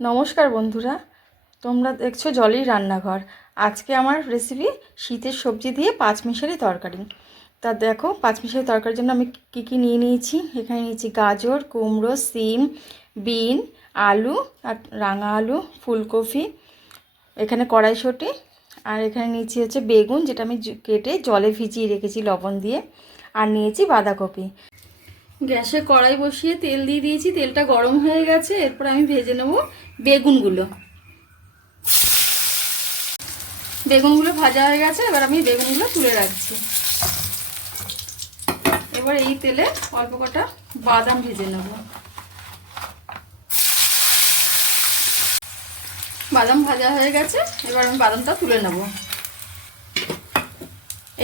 নমস্কার বন্ধুরা, তোমরা দেখছ জলির রান্নাঘর। আজকে আমার রেসিপি শীতের সবজি দিয়ে পাঁচমিশালি তরকারি। তা দেখো, পাঁচমিশালি তরকারির জন্য আমি কী কী নিয়ে নিয়েছি? এখানে নিয়েছি গাজর, কুমড়ো, সিম, বিন, আলু আর রাঙা আলু, ফুলকপি, এখানে কড়াইশুঁটি আর এখানে নিয়েছি হচ্ছে বেগুন, যেটা আমি কেটে জলে ভিজিয়ে রেখেছি লবণ দিয়ে। আর নিয়েছি বাঁধাকপি। গ্যাসে কড়াই বসিয়ে তেল দিয়ে দিয়েছি, তেলটা গরম হয়ে গেছে, এরপর আমি ভেজে নেব বেগুনগুলো। বেগুনগুলো ভাজা হয়ে গেছে, এবার আমি বেগুনগুলো তুলে রাখছি। এবার এই তেলে অল্প কটা বাদাম ভেজে নেব। বাদাম ভাজা হয়ে গেছে, এবার আমি বাদামটা তুলে নেব।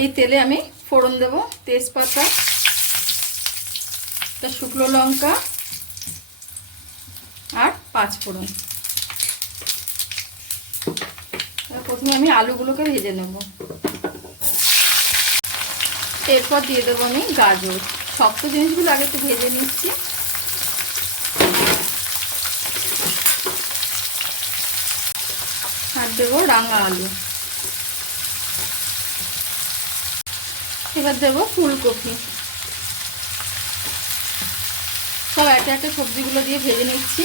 এই তেলে আমি ফোড়ন দেব, তেজপাতা একটা শুকনো লঙ্কা আর পাঁচ ফোড়ন। প্রথমে আমি আলুগুলোকে ভেজে নেব। এরপর দিয়ে দেবো আমি গাজর। শক্ত জিনিসগুলো আগে একটু ভেজে নিচ্ছি। আর দেবো রাঙা আলু। এবার দেবো ফুলকপি। সব একে একে সবজিগুলো দিয়ে ভেজে নিচ্ছি।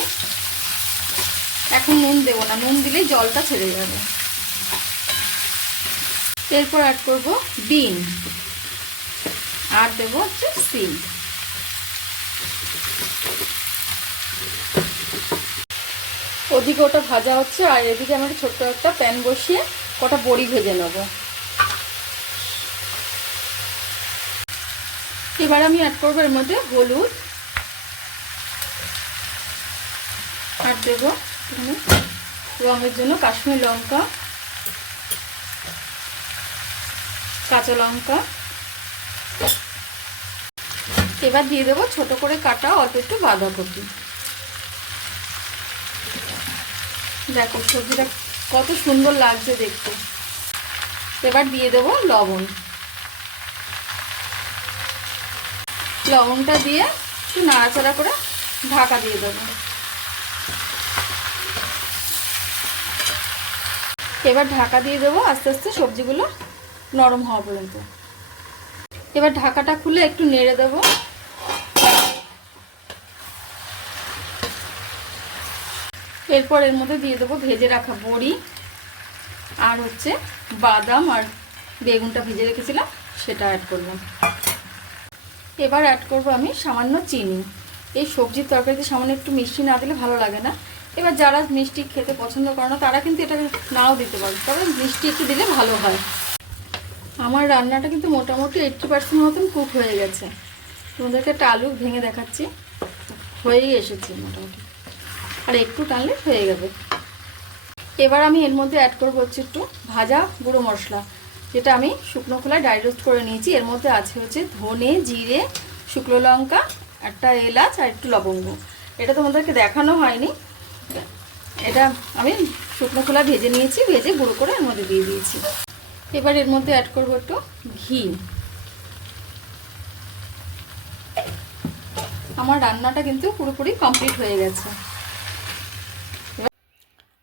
এখন নুন দেবো না, নুন দিলেই জলটা ছেড়ে যাবে। এরপর অ্যাড করব বিন আর দেবো হচ্ছে সিম। ওদিকে ওটা ভাজা হচ্ছে, আর এদিকে আমরা ছোট্ট একটা প্যান বসিয়ে কটা বড়ি ভেজে নেব। এবার আমি অ্যাড করব এর মধ্যে হলুদ আর দেবো রঙের জন্য কাশ্মীর লঙ্কা, কাঁচা লঙ্কা। এবার দিয়ে দেবো ছোট করে কাটা অল্প একটু বাঁধাকপি। দেখো সবজিটা কত সুন্দর লাগছে দেখতে। এবার দিয়ে দেবো লবণ। লবণটা দিয়ে একটু নাড়াচাড়া করে ঢাকা দিয়ে দেবো। এবার ঢাকা দিয়ে দেবো আস্তে আস্তে সবজিগুলো নরম হওয়া পর্যন্ত। এবার ঢাকাটা খুলে একটু নেড়ে দেব। এরপর এর মধ্যে দিয়ে দেবো ভেজে রাখা বড়ি আর হচ্ছে বাদাম আর বেগুনটা ভেজে রেখেছিলাম, সেটা অ্যাড করলাম এবার অ্যাড করব আমি সামান্য চিনি। এই সবজির তরকারিতে সামান্য একটু মিষ্টি না দিলে ভালো লাগে না। এবার যারা মিষ্টি খেতে পছন্দ করে না, তারা কিন্তু এটা নাও দিতে পারে। তবে মিষ্টি একটু দিলে ভালো হয়। আমার রান্নাটা কিন্তু মোটামুটি এইট্টি পার্সেন্ট মতন কুক হয়ে গেছে। তোমাদেরকে একটা আলু ভেঙে দেখাচ্ছি। হয়েই এসেছে মোটামুটি। আর একটু টানলে হয়ে যাবে। এবার আমি এর মধ্যে অ্যাড করব হচ্ছে একটু ভাজা গুঁড়ো মশলা। যেটা আমি শুকনো খোলায় ড্রাই রোস্ট করে নিয়েছি। এর মধ্যে আছে হচ্ছে ধনে, জিরে, শুকনো লঙ্কা একটা এলাচ আর একটু লবঙ্গ। এটা তোমাদেরকে দেখানো হয়নি। এটা আমি শুকনো খোলা ভেজে নিয়েছি, ভেজে গুঁড়ো করে এর মধ্যে দিয়ে দিয়েছি। এবার এর মধ্যে অ্যাড করব একটু ঘি। আমার রান্নাটা কিন্তু পুরোপুরি কমপ্লিট হয়ে গেছে।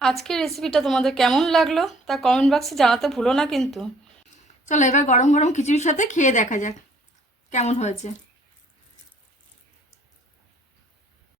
আজকের রেসিপিটা তোমাদের কেমন লাগল তা কমেন্ট বক্সে জানাতে ভুলো না কিন্তু। চলো এবার গরম গরম খিচুড়ির সাথে খেয়ে দেখা যাক, কেমন হয়েছে।